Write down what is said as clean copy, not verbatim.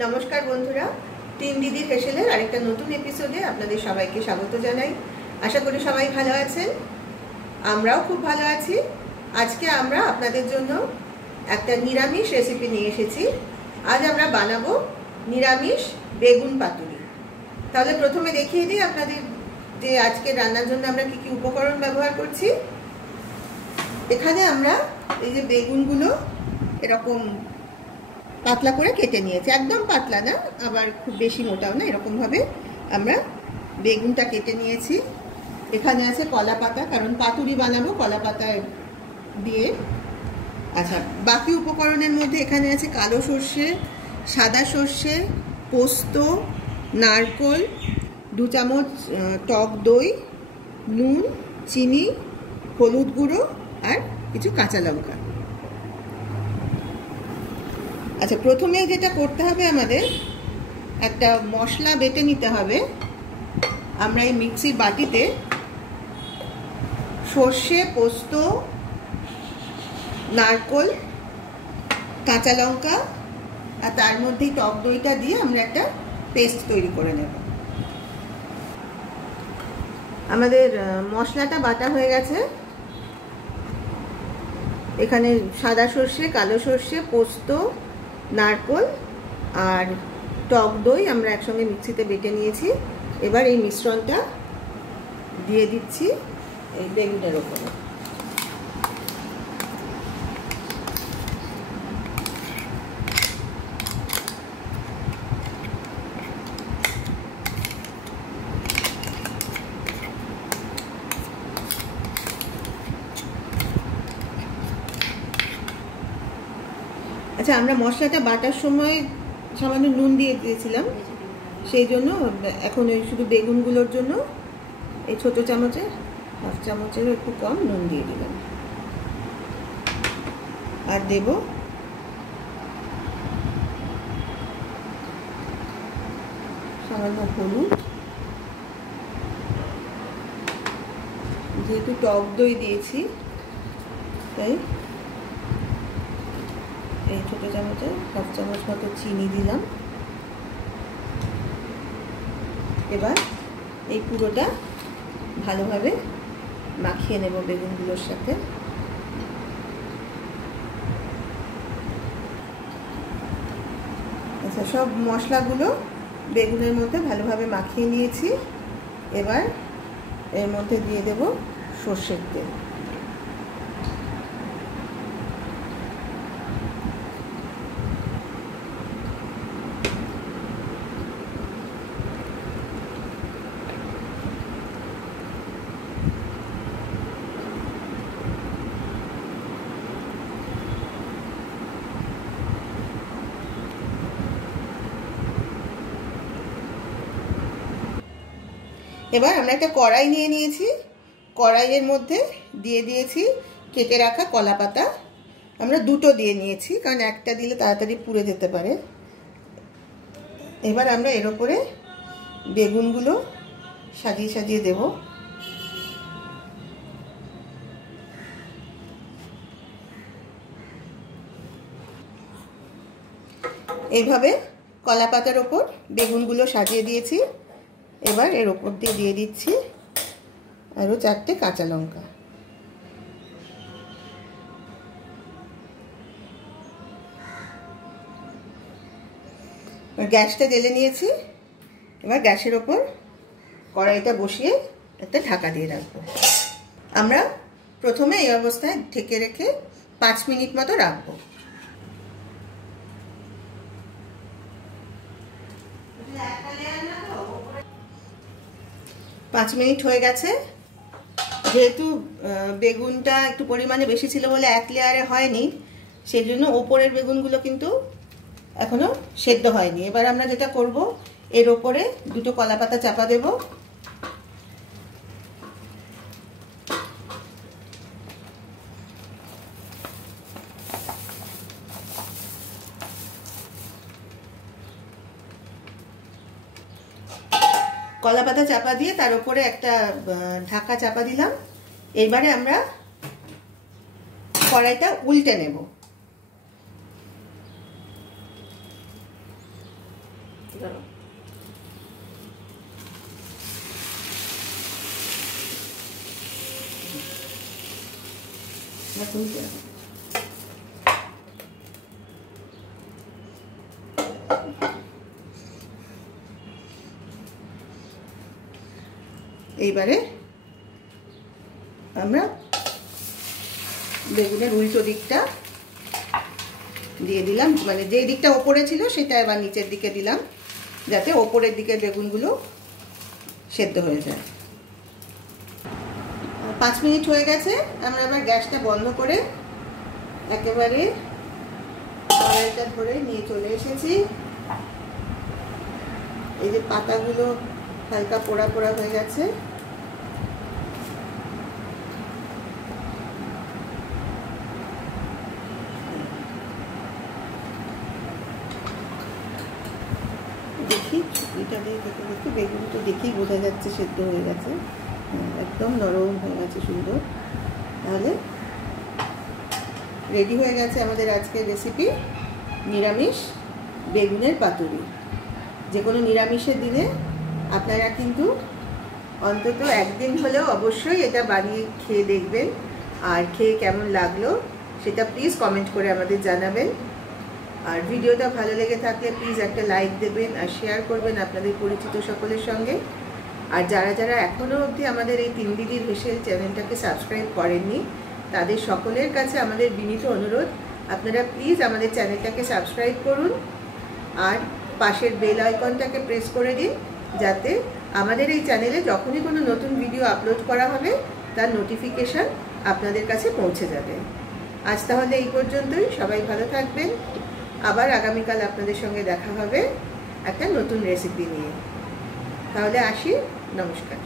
নমস্কার বন্ধুরা, তিন দিদি ফেসেলের আরেকটা নতুন এপিসোডে আপনাদের সবাইকে স্বাগত জানাই। আশা করি সবাই ভালো আছেন, আমরাও খুব ভালো আছি। আজকে আমরা আপনাদের জন্য একটা নিরামিষ রেসিপি নিয়ে এসেছি। আজ আমরা বানাবো নিরামিষ বেগুন পাতুরি। তাহলে প্রথমে দেখিয়ে দিই আপনাদের যে আজকে রান্নার জন্য আমরা কি কি উপকরণ ব্যবহার করছি। এখানে আমরা এই যে বেগুনগুলো এরকম পাতলা করে কেটে নিয়েছি, একদম পাতলা না আবার খুব বেশি মোটাও না, এরকমভাবে আমরা বেগুনটা কেটে নিয়েছি। এখানে আছে কলা পাতা, কারণ পাতুরি বানাবো কলা পাতা দিয়ে। আচ্ছা, বাকি উপকরণের মধ্যে এখানে আছে কালো সর্ষে, সাদা সর্ষে, পোস্ত, নারকোল, 2 চামচ টক দই, নুন, চিনি, হলুদ গুঁড়ো আর কিছু কাঁচা লঙ্কা। আচ্ছা, প্রথমে যেটা করতে হবে, আমাদের একটা মশলা বেটে নিতে হবে। আমরা এই মিক্সির বাটিতে সর্ষে, পোস্ত, নারকোল, কাঁচা লঙ্কা আর তার মধ্যেই টক দইটা দিয়ে আমরা একটা পেস্ট তৈরি করে নেব। আমাদের মশলাটা বাটা হয়ে গেছে। এখানে সাদা সর্ষে, কালো সর্ষে, পোস্ত, নারকোল আর টক দই আমরা একসঙ্গে মিক্সিতে বেটে নিয়েছি। এবার এই মিশ্রণটা দিয়ে দিচ্ছি এই বেগুনের ওপরে। আচ্ছা, আমরা মশলাটা বাটার সময় সামান্য নুন দিয়ে দিয়েছিলাম, সেই জন্য এখন ওই শুধু বেগুনগুলোর জন্য এই ছোটো চামচে হাফ চামচেরও একটু কম নুন দিয়ে দিলাম। আর দেব সামান্য হলুদ, যেহেতু টক দই দিয়েছি তাই এই ছোটো চামচে হাফ চামচ মতো চিনি দিলাম। এবার এই পুরোটা ভালোভাবে মাখিয়ে নেব বেগুনগুলোর সাথে। আচ্ছা, সব মশলাগুলো বেগুনের মধ্যে ভালোভাবে মাখিয়ে নিয়েছি। এবার এর মধ্যে দিয়ে দেব সর্ষের তেল। এবার আমরা একটা কড়াই নিয়ে নিয়েছি, কড়াইয়ের মধ্যে দিয়ে দিয়েছি কেটে রাখা কলা পাতা। আমরা দুটো দিয়ে নিয়েছি, কারণ একটা দিলে তাড়াতাড়ি পুড়ে যেতে পারে। এবার আমরা এর ওপরে বেগুনগুলো সাজিয়ে সাজিয়ে দেব। এইভাবে কলা পাতার ওপর বেগুনগুলো সাজিয়ে দিয়েছি। এবার এর ওপর দিয়ে দিচ্ছি আরও 4টে কাঁচা লঙ্কা। গ্যাসটা জ্বেলে নিয়েছি। এবার গ্যাসের ওপর কড়াইটা বসিয়ে একটা ঢাকা দিয়ে রাখবো। আমরা প্রথমে এই অবস্থায় ঢেকে রেখে 5 মিনিট মতো রাখবো। 5 মিনিট হয়ে গেছে। যেহেতু বেগুনটা একটু পরিমাণে বেশি ছিল বলে এক লেয়ারে হয়নি, সেই জন্য ওপরের বেগুনগুলো কিন্তু এখনো সেদ্ধ হয়নি। এবার আমরা যেটা করব, এর ওপরে 2টো কলা পাতা চাপা দেব। কলা পাতা চাপা দিয়ে তার উপরে একটা ঢাকা চাপা দিলাম। এবারে আমরা কড়াইটা উল্টে নেব। এইবারে আমরা বেগুনের উল্টো দিকটা দিয়ে দিলাম, মানে যে দিকটা ওপরে ছিল সেটা এবার নিচের দিকে দিলাম, যাতে ওপরের দিকে বেগুনগুলো সেদ্ধ হয়ে যায়। 5 মিনিট হয়ে গেছে, আমরা এবার গ্যাসটা বন্ধ করে একেবারে কড়াইটা ধরে নিয়ে চলে এসেছি। এই যে পাতাগুলো হালকা পোড়া পোড়া হয়ে গেছে, দেখি এটা দিয়ে দেখে দেখি বেগুন তো দেখেই বোঝা যাচ্ছে সেদ্ধ হয়ে গেছে, একদম নরম হয়ে গেছে সুন্দর। তাহলে রেডি হয়ে গেছে আমাদের আজকের রেসিপি, নিরামিষ বেগুনের পাতুরি। যে কোনো নিরামিষের দিনে আপনারা কিন্তু অন্তত একদিন হলেও অবশ্যই এটা বানিয়ে খেয়ে দেখবেন, আর খেয়ে কেমন লাগলো সেটা প্লিজ কমেন্ট করে আমাদের জানাবেন। আর ভিডিওটা ভালো লেগে থাকলে প্লিজ একটা লাইক দেবেন আর শেয়ার করবেন আপনাদের পরিচিত সকলের সঙ্গে। আর যারা যারা এখনও অবধি আমাদের এই 3 দিদির হেসেল চ্যানেলটাকে সাবস্ক্রাইব করেননি, তাদের সকলের কাছে আমাদের বিনীত অনুরোধ, আপনারা প্লিজ আমাদের চ্যানেলটাকে সাবস্ক্রাইব করুন আর পাশের বেল আইকনটাকে প্রেস করে দিন, যাতে আমাদের এই চ্যানেলে যখনই কোনো নতুন ভিডিও আপলোড করা হবে তার নোটিফিকেশান আপনাদের কাছে পৌঁছে যাবে। আজ তাহলে এই পর্যন্তই, সবাই ভালো থাকবেন। আবার আগামীকাল আপনাদের সঙ্গে দেখা হবে একটা নতুন রেসিপি নিয়ে। তাহলে আসি, নমস্কার।